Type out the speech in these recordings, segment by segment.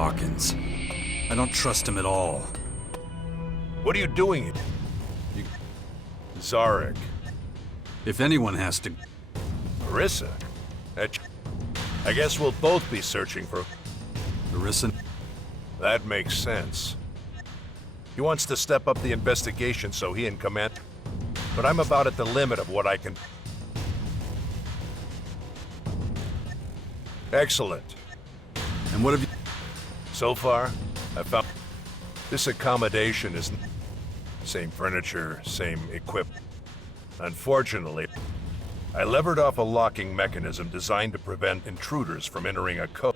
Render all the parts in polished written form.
Dawkins. I don't trust him at all. What are you doing? Zarik. If anyone has to... Marissa? I guess we'll both be searching for... Marissa... That makes sense. He wants to step up the investigation so he and Command... But I'm about at the limit of what I can... Excellent. And what have you... So far, I found... This accommodation is... Same furniture, same equipment. Unfortunately, I levered off a locking mechanism designed to prevent intruders from entering a code.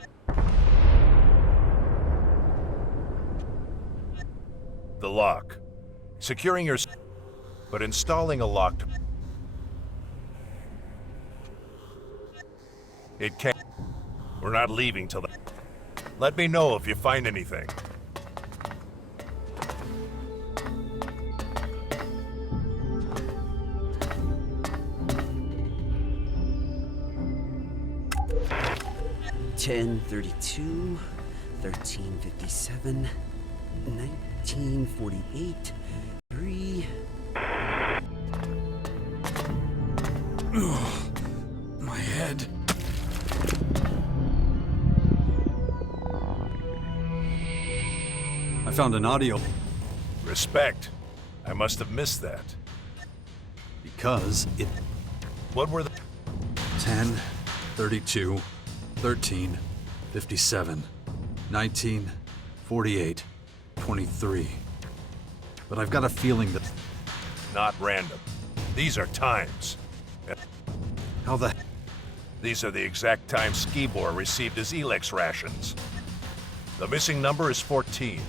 The lock. Securing your... But installing a lock to... It can't... We're not leaving till... Let me know if you find anything. $10.32, $13.57, $19.48, 3... My head. I found an audio. Respect. I must have missed that. Because it... What were the... 10, 32, 13, 57, 19, 48, 23. But I've got a feeling that... Not random. These are times. How the... These are the exact times Skibor received his Elex rations. The missing number is 14,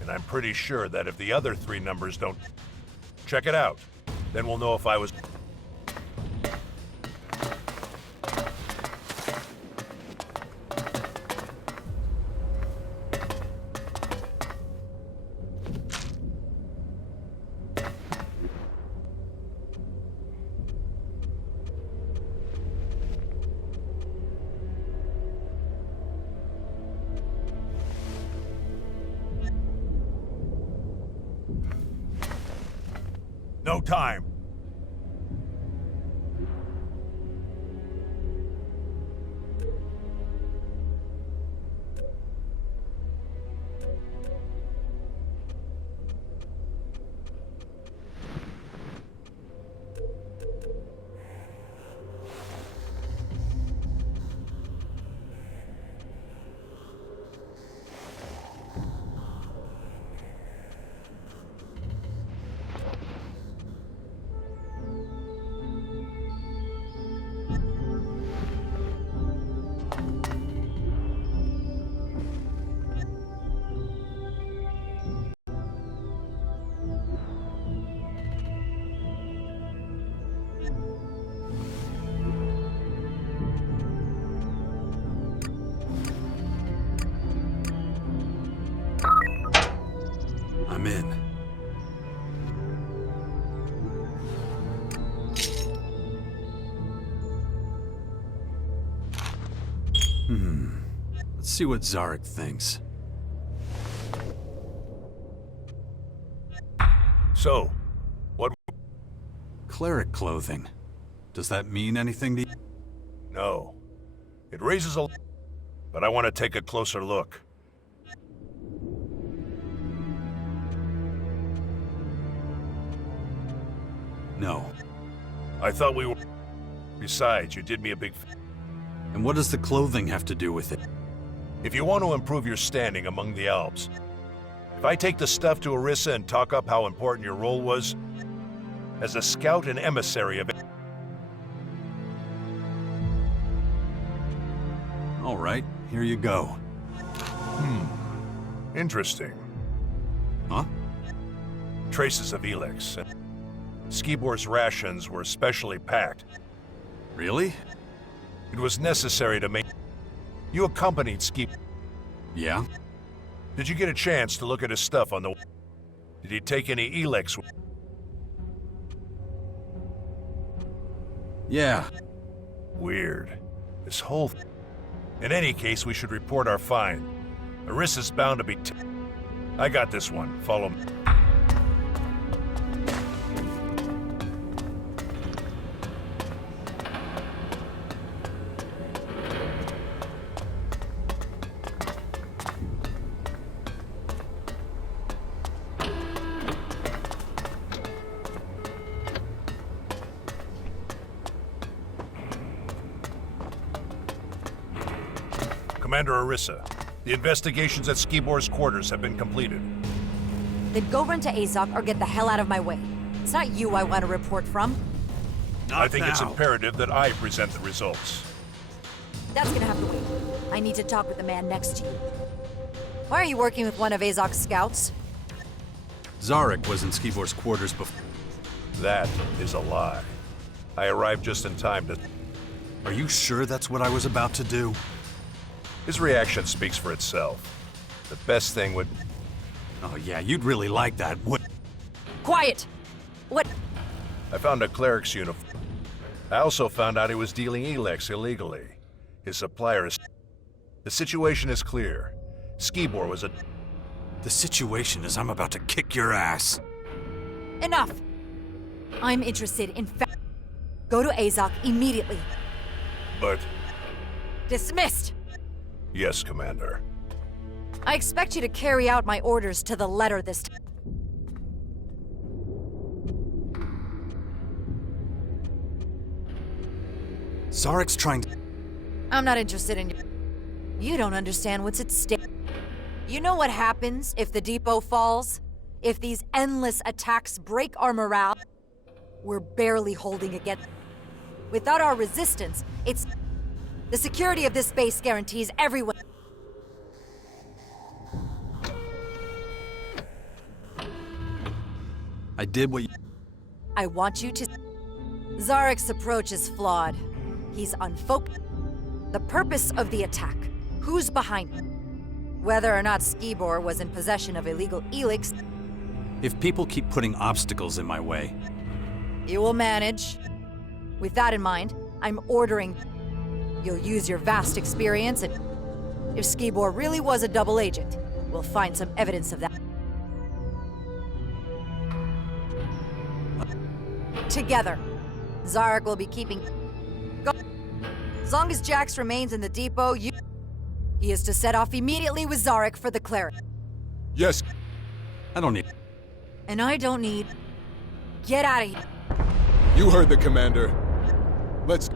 and I'm pretty sure that if the other three numbers don't... Check it out. Then we'll know if I was... No time. I'm in. Let's see what Zarik thinks. So, what... Cleric clothing. Does that mean anything to you? No. It raises a... But I want to take a closer look. No. I thought we were... Besides, you did me a big... And what does the clothing have to do with it? If you want to improve your standing among the elves, if I take the stuff to Orissa and talk up how important your role was, as a scout and emissary of it... All right, here you go. Interesting. Huh? Traces of Elex. Skibor's rations were specially packed. Really? It was necessary to make... You accompanied Skibor. Yeah? Did you get a chance to look at his stuff on the... Did he take any Elex? Yeah. Weird. This whole... In any case, we should report our find. Arissa's bound to be I got this one. Follow me. Commander Arissa, the investigations at Skibor's quarters have been completed. Then go run to Azok or get the hell out of my way. It's not you I want to report from. I think it's now. imperative that I present the results. That's gonna have to wait. I need to talk with the man next to you. Why are you working with one of Azok's scouts? Zarik was in Skibor's quarters before. That is a lie. I arrived just in time to... Are you sure that's what I was about to do? His reaction speaks for itself. The best thing would... Oh yeah, you'd really like that, would... Quiet! What? I found a Clerics uniform. I also found out he was dealing Elex illegally. His supplier is... The situation is clear. Skibor was a... The situation is I'm about to kick your ass. Enough! I'm interested in fact. Go to Azok immediately. But... Dismissed! Yes, Commander. I expect you to carry out my orders to the letter this time. Zarik's trying to... I'm not interested in you. You don't understand what's at stake. You know what happens if the depot falls? If these endless attacks break our morale? We're barely holding again. Without our resistance, it's... The security of this base guarantees everyone... I did what you... I want you to... Zarik's approach is flawed. He's unfocused. The purpose of the attack. Who's behind it? Whether or not Skibor was in possession of illegal Elex... If people keep putting obstacles in my way... You will manage. With that in mind, I'm ordering... You'll use your vast experience and... If Skibor really was a double agent, we'll find some evidence of that. Together. Zarik will be keeping... Go. As long as Jax remains in the depot, he is to set off immediately with Zarik for the Clerics. Yes. I don't need... And I don't need... Get out of here. You heard the commander. Let's...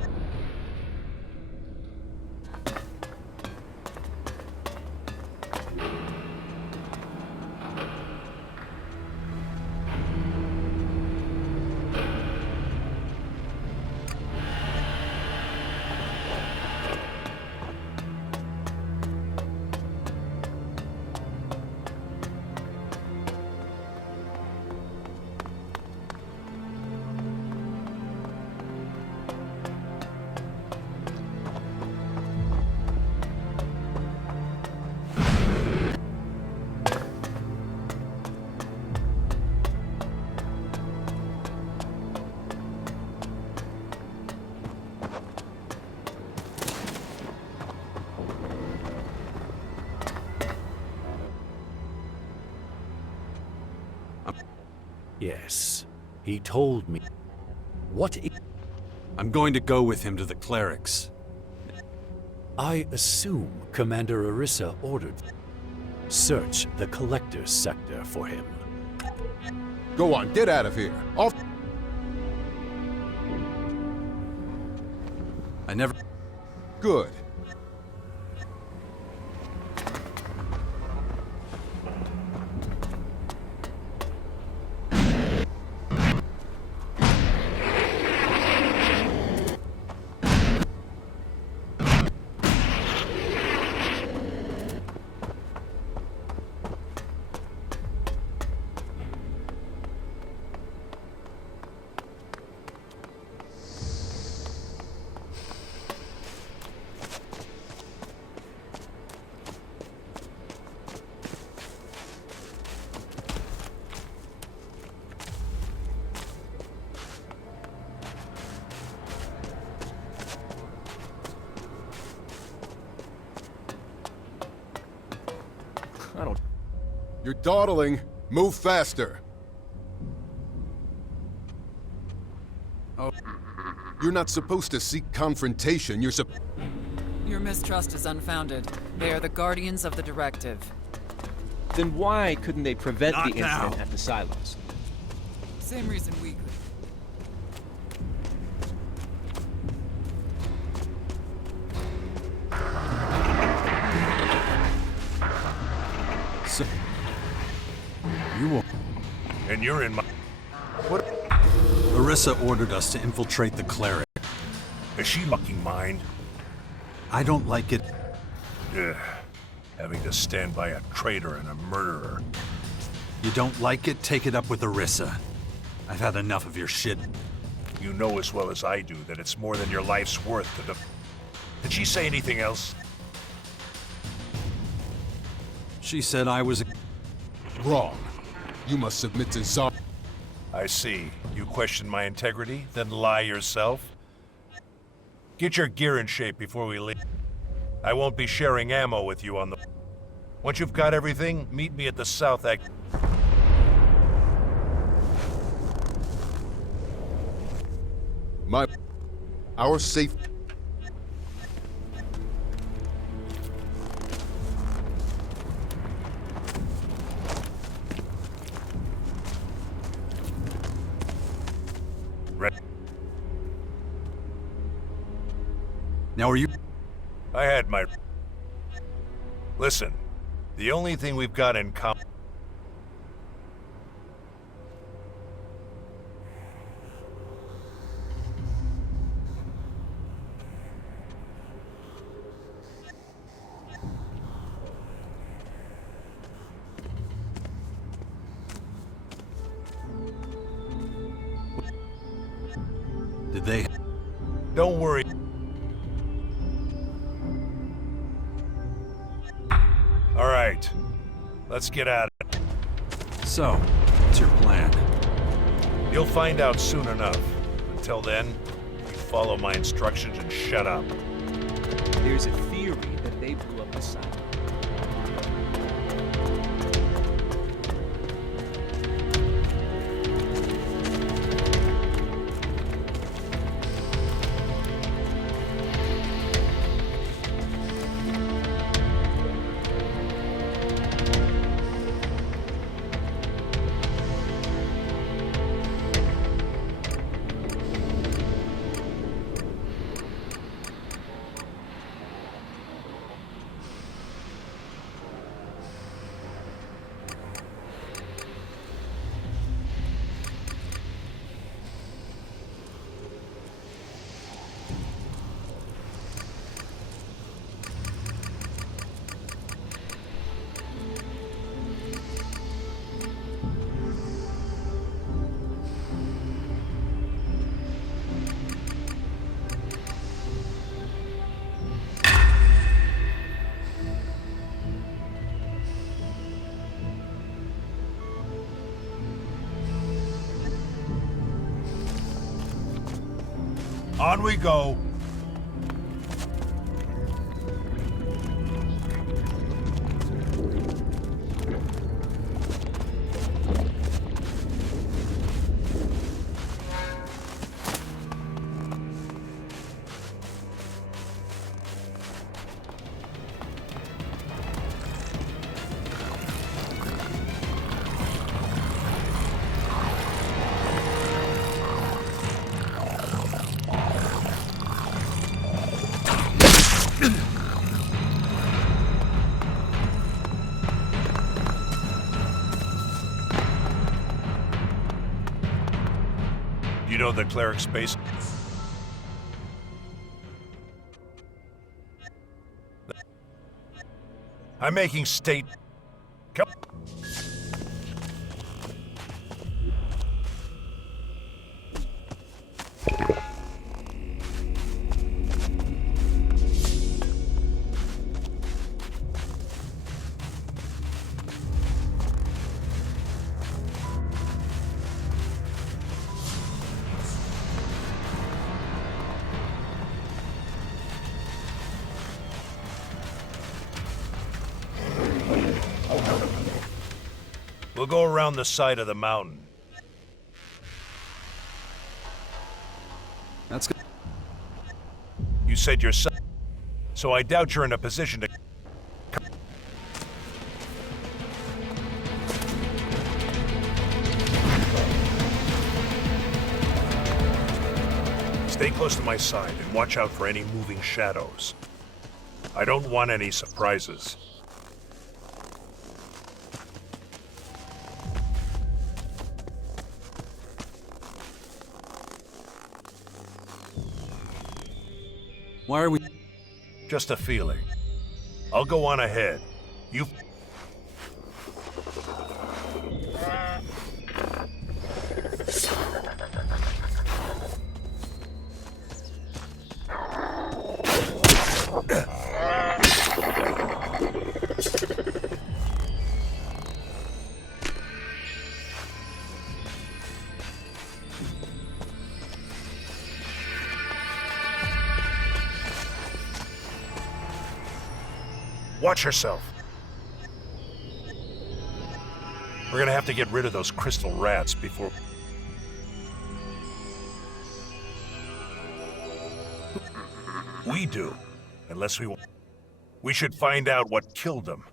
Yes, he told me. I'm going to go with him to the Clerics. I assume Commander Arissa ordered. Search the Collector's sector for him. Go on, get out of here. Off... I never... Good. You're dawdling. Move faster. Oh. You're not supposed to seek confrontation. Your mistrust is unfounded. They are the guardians of the directive. Then why couldn't they prevent Not the incident now. at the silos? Same reason we could. So, you will. And you're in my... What? Larissa ordered us to infiltrate the Cleric. Is she fucking mind? I don't like it. Ugh. Having to stand by a traitor and a murderer. You don't like it? Take it up with Larissa. I've had enough of your shit. You know as well as I do that it's more than your life's worth to Did she say anything else? She said I was. Wrong. You must submit to Zarik. I see. You question my integrity, then lie yourself? Get your gear in shape before we leave. I won't be sharing ammo with you on the... Once you've got everything, meet me at the south exit. Our safe... Now are you? I had my... Listen, the only thing we've got in common... Did they? Don't worry. All right, let's get at it. So, what's your plan? You'll find out soon enough. Until then, you follow my instructions and shut up. There's a theory that they blew up the silo. On we go. You know the Clerics base? I'm making state... Come. We'll go around the side of the mountain. That's good. You said you're so I doubt you're in a position to... Stay close to my side and watch out for any moving shadows. I don't want any surprises. Why are we... Just a feeling. I'll go on ahead. You... Watch yourself. We're gonna have to get rid of those crystal rats before... We do. Unless we... We should find out what killed them.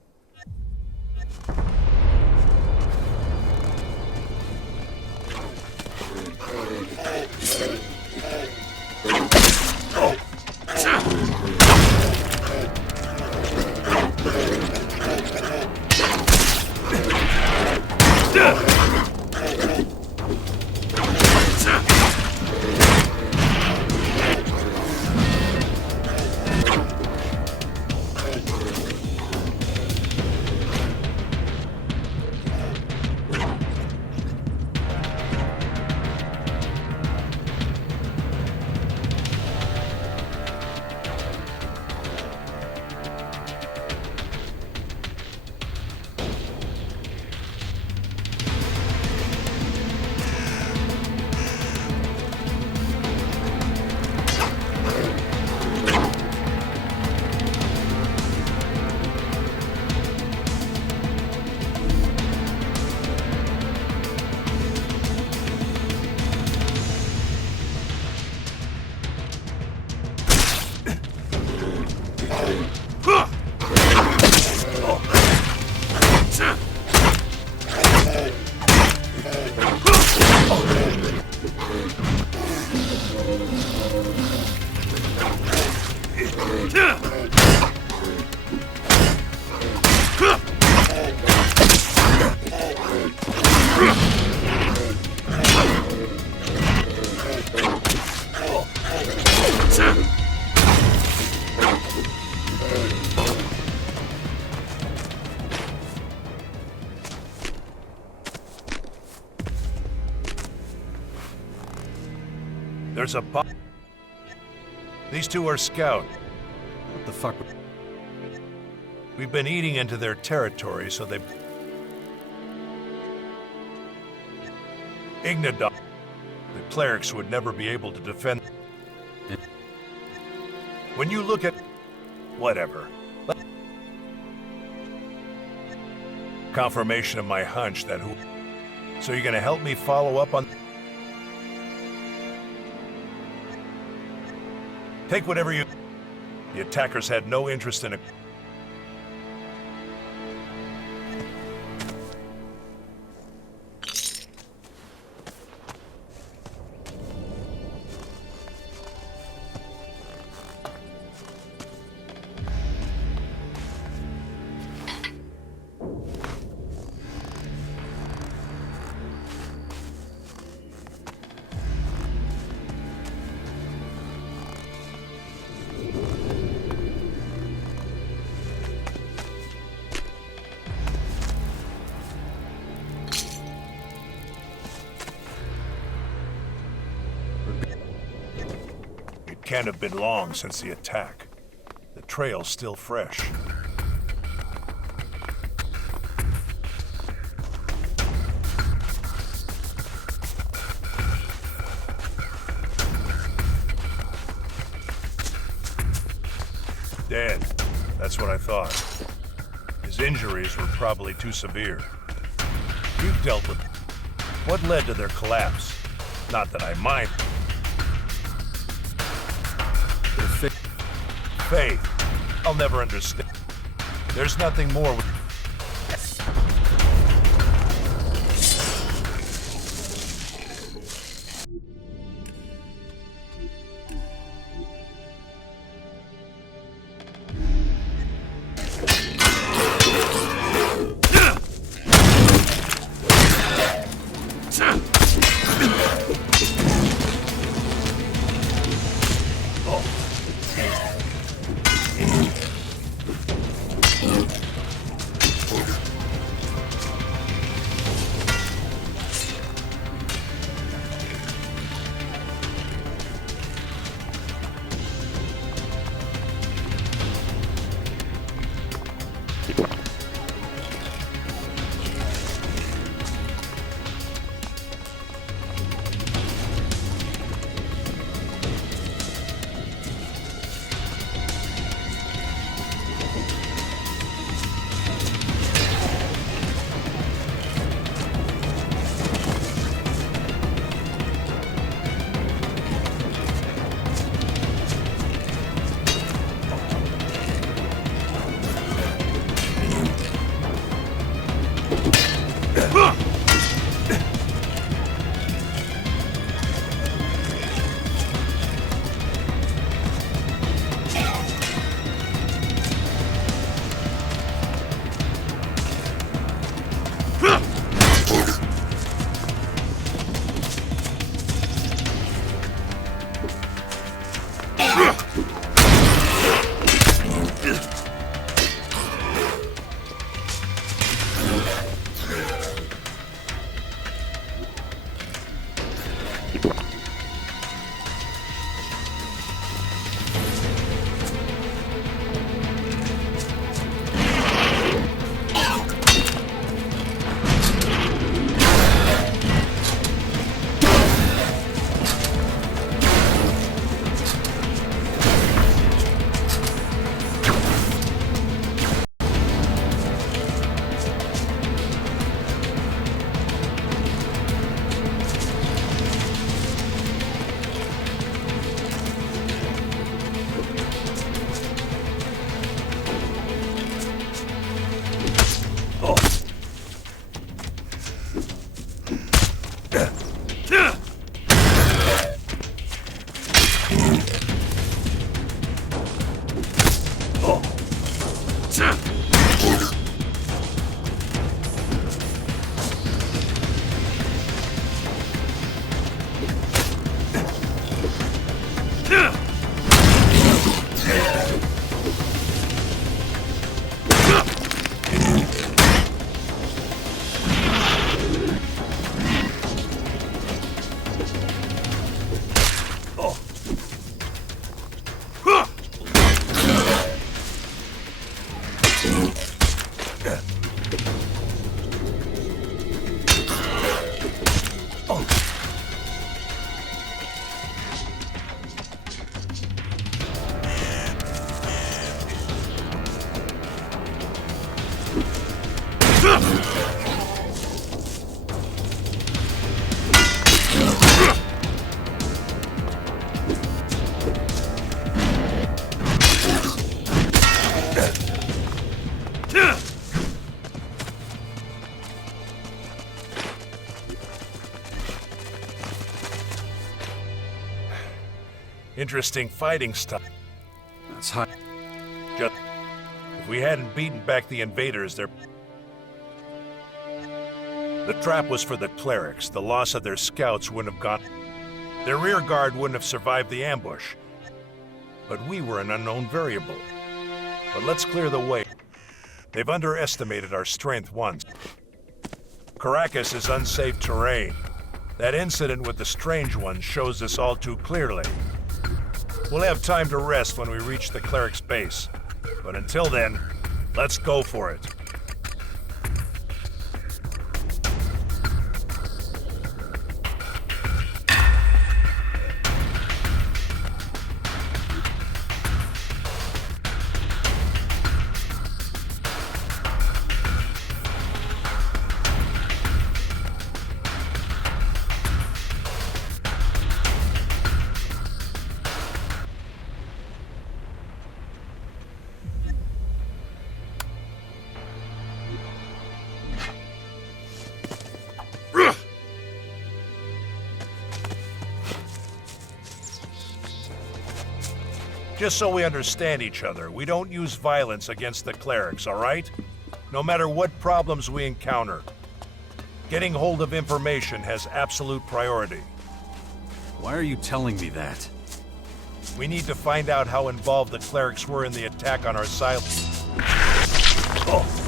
There's a bomb. These two are scout. What the fuck? We've been eating into their territory, so they... Ignadon. The clerics would never be able to defend... When you look at... Whatever. Confirmation of my hunch that who... So you're gonna help me follow up on... Take whatever you... The attackers had no interest in a... Can't have been long since the attack. The trail's still fresh. Dead. That's what I thought. His injuries were probably too severe. You've dealt with them. What led to their collapse? Not that I mind. Their Faith. I'll never understand. There's nothing more with... Interesting fighting style. That's high. Just, if we hadn't beaten back the invaders, the trap was for the Clerics. The loss of their scouts wouldn't have gone. Their rear guard wouldn't have survived the ambush. But we were an unknown variable. But let's clear the way. They've underestimated our strength once. Caracas is unsafe terrain. That incident with the Strange One shows this all too clearly. We'll have time to rest when we reach the Clerics' base. But until then, let's go for it. Just so we understand each other, we don't use violence against the clerics, all right? No matter what problems we encounter. Getting hold of information has absolute priority. Why are you telling me that? We need to find out how involved the clerics were in the attack on our silo. Oh.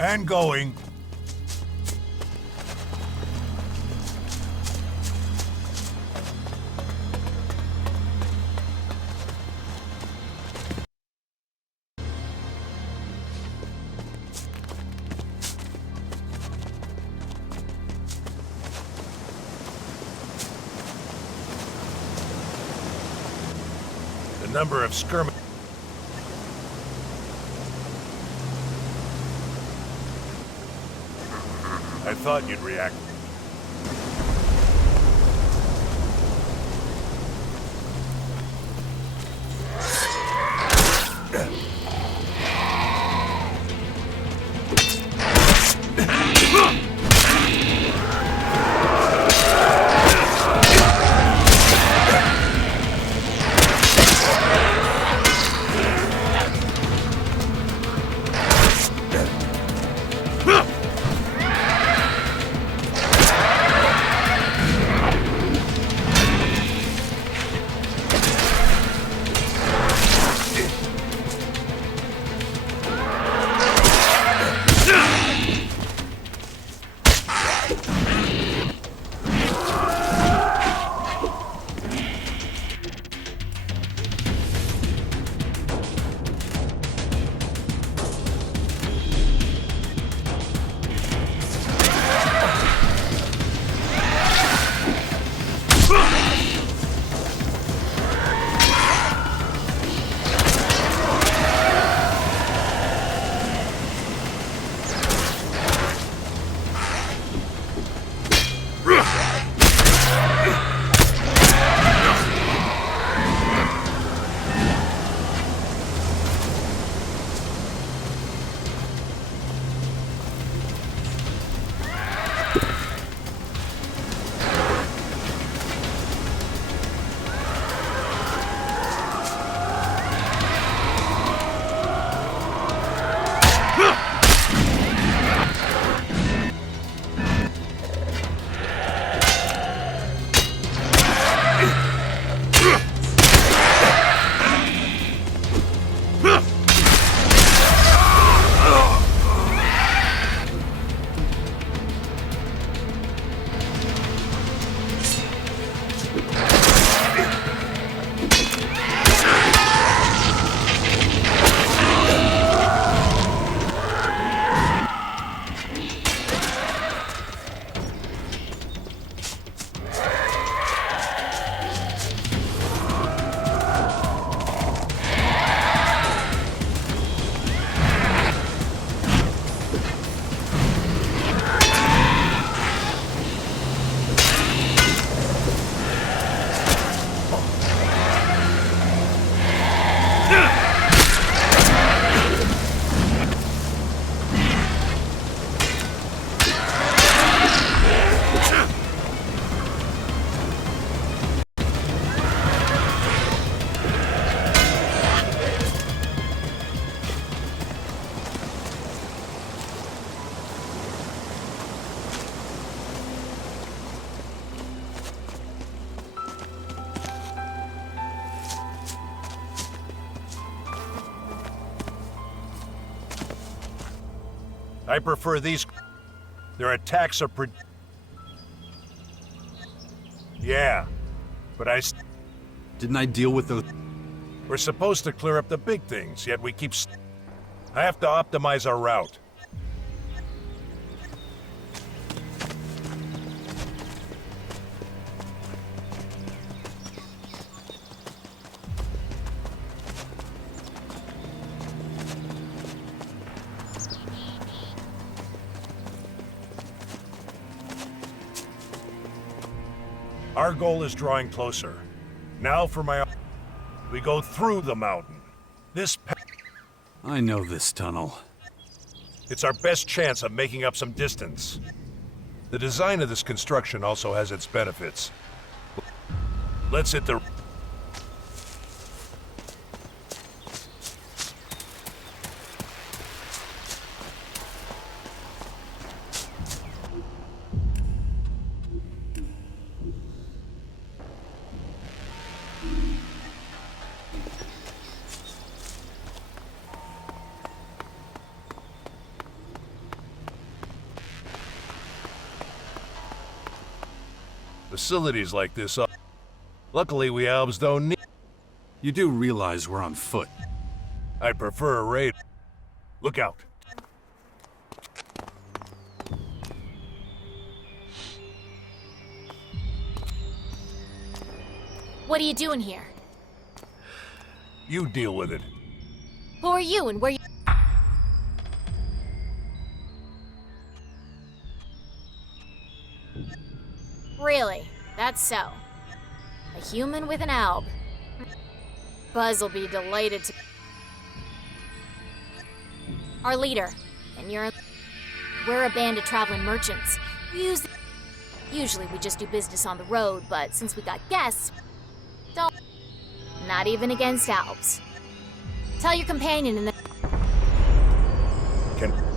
And going. The number of skirmish. I thought you'd react. I prefer these. Their attacks are Yeah, but Didn't I deal with those? we're supposed to clear up the big things, yet we keep I have to optimize our route. Our goal is drawing closer. Now for we go through the mountain. I know this tunnel. It's our best chance of making up some distance. The design of this construction also has its benefits. Let's hit the... Facilities like this, luckily we elves don't need... You do realize we're on foot. I prefer a raid. Look out. What are you doing here? You deal with it. Who are you and where you... Really? That's so. A human with an alb. Buzz will be delighted to... Our leader. And you're... We're a band of traveling merchants. Usually we just do business on the road, but since we got guests... Don't... Not even against albs. Tell your companion and then... Can...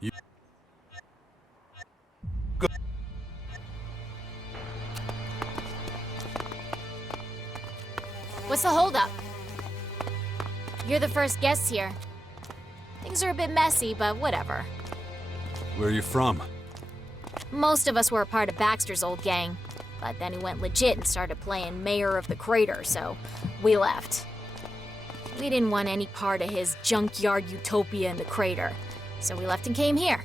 You... Good. What's the holdup? You're the first guests here. Things are a bit messy, but whatever. Where are you from? Most of us were a part of Baxter's old gang, but then he went legit and started playing Mayor of the Crater, so we left. We didn't want any part of his junkyard utopia in the crater, so we left and came here.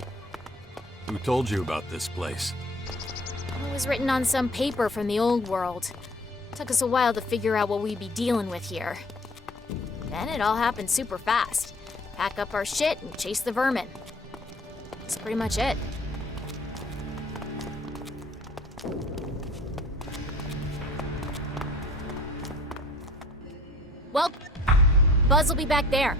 Who told you about this place? It was written on some paper from the old world. Took us a while to figure out what we'd be dealing with here. Then it all happened super fast. Pack up our shit and chase the vermin. That's pretty much it. Well, Buzz will be back there.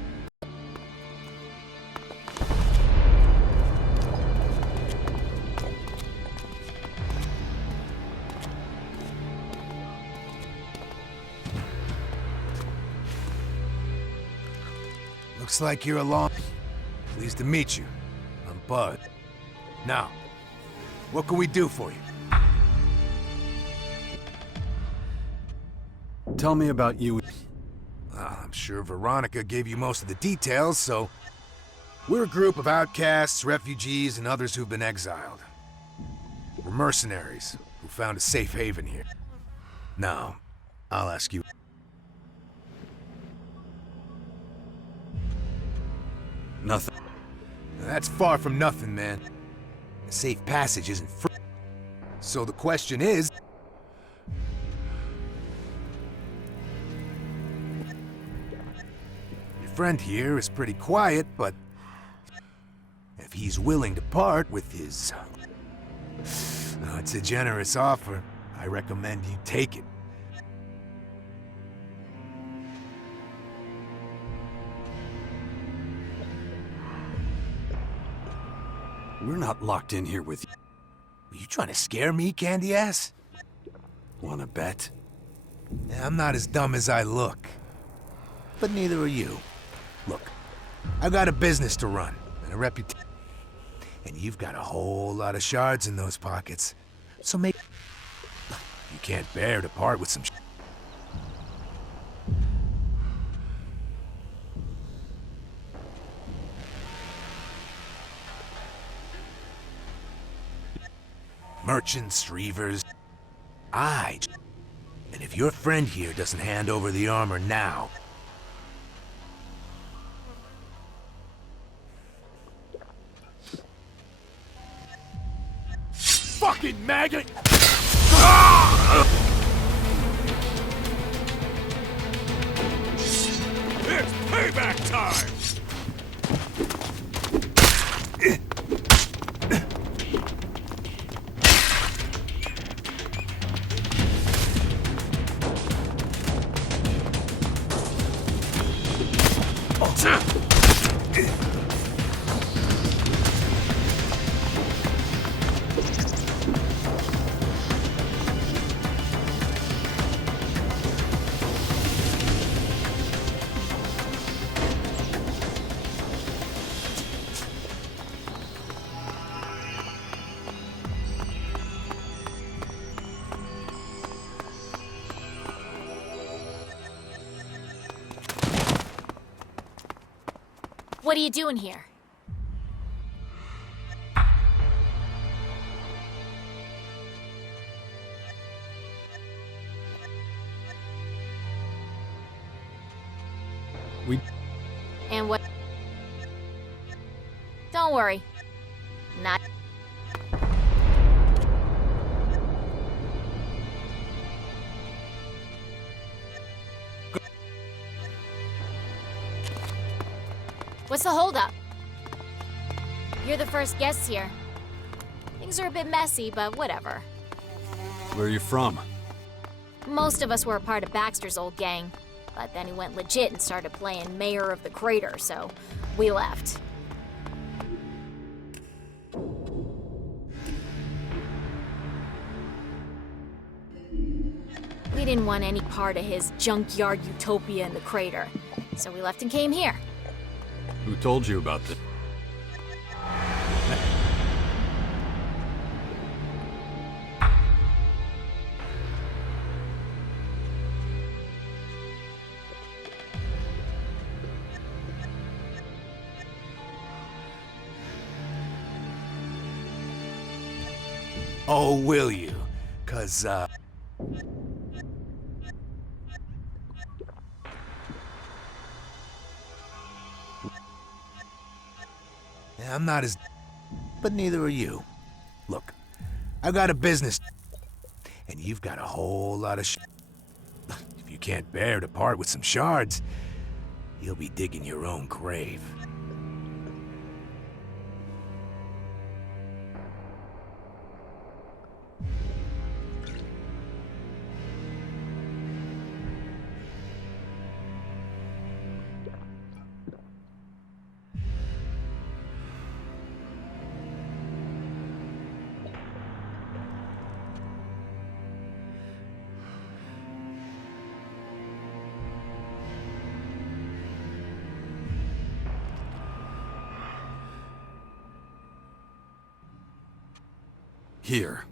Looks like you're along. Pleased to meet you. I'm Bud. Now, what can we do for you? Tell me about you. I'm sure Veronica gave you most of the details, so... We're a group of outcasts, refugees, and others who've been exiled. We're mercenaries who found a safe haven here. Now, I'll ask you... Nothing. That's far from nothing, man. A safe passage isn't free. So the question is... Your friend here is pretty quiet, but... if he's willing to part with his... it's a generous offer. I recommend you take it. We're not locked in here with you. Are you trying to scare me, candy ass? Wanna bet? I'm not as dumb as I look. But neither are you. Look, I've got a business to run, and a reputation. And you've got a whole lot of shards in those pockets. So maybe... you can't bear to part with some Merchants, reavers. Aye. And if your friend here doesn't hand over the armor now... Fucking maggot! It's payback time! What are you doing here? And what? Don't worry. Not. What's the holdup? You're the first guests here. Things are a bit messy, but whatever. Where are you from? Most of us were a part of Baxter's old gang, but then he went legit and started playing Mayor of the Crater, so we left. We didn't want any part of his junkyard utopia in the crater, so we left and came here. Who told you about this? Oh, will you? 'Cause, I'm not as... But neither are you. Look, I've got a business, and you've got a whole lot of If you can't bear to part with some shards, you'll be digging your own grave. Here.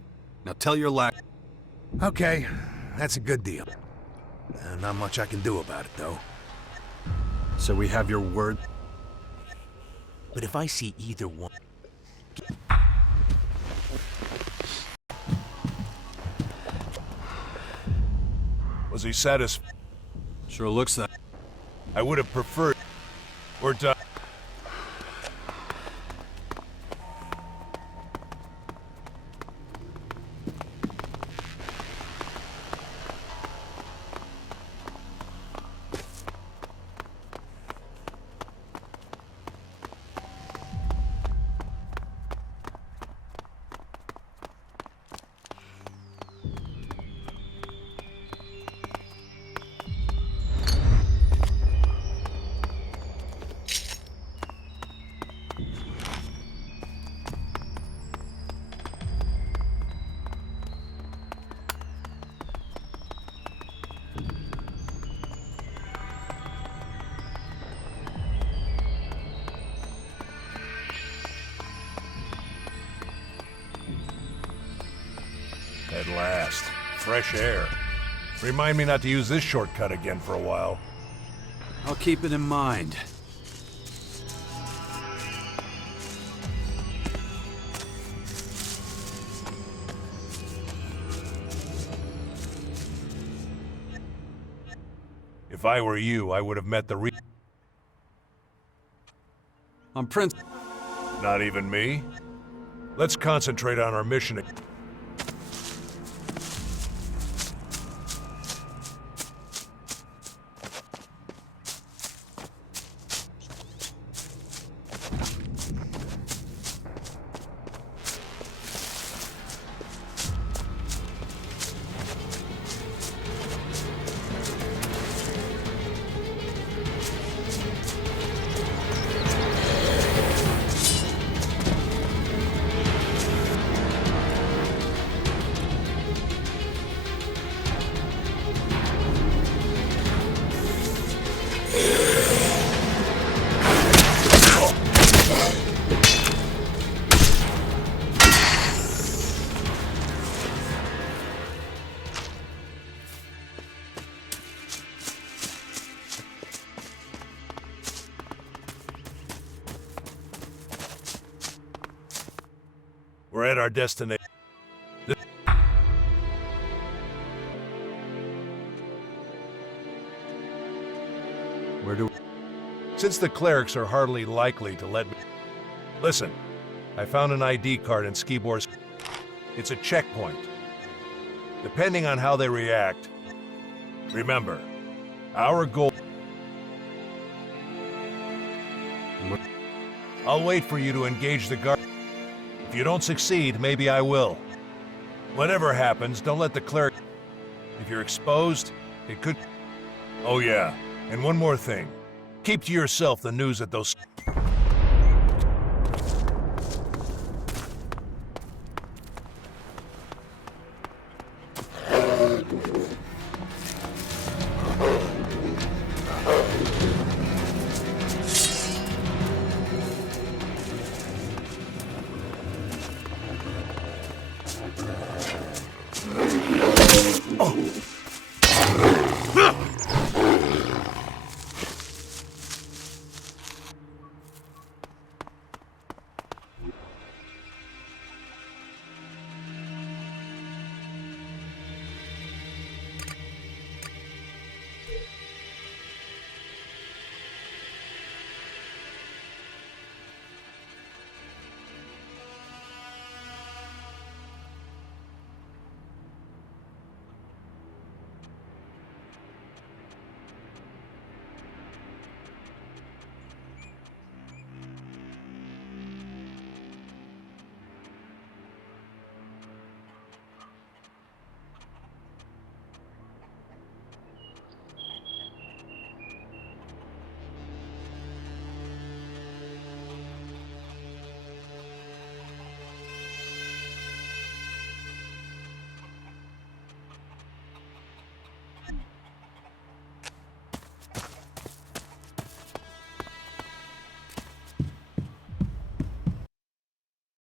Now tell your Okay, that's a good deal. Not much I can do about it, though. So we have your word? But if I see either one... Was he satisfied? Sure looks that. I would have preferred... We're done. At last. Fresh air. Remind me not to use this shortcut again for a while. I'll keep it in mind. If I were you, I would have met the I'm Prince. Not even me? Let's concentrate on our mission. We're at our destination. Where do... Since the clerics are hardly likely to let me... Listen, I found an ID card in Skibor's... It's a checkpoint. Depending on how they react, remember, our goal... I'll wait for you to engage the guard. If you don't succeed, maybe I will. Whatever happens, don't let the cleric... If you're exposed, it could... Oh yeah, and one more thing. Keep to yourself the news that those...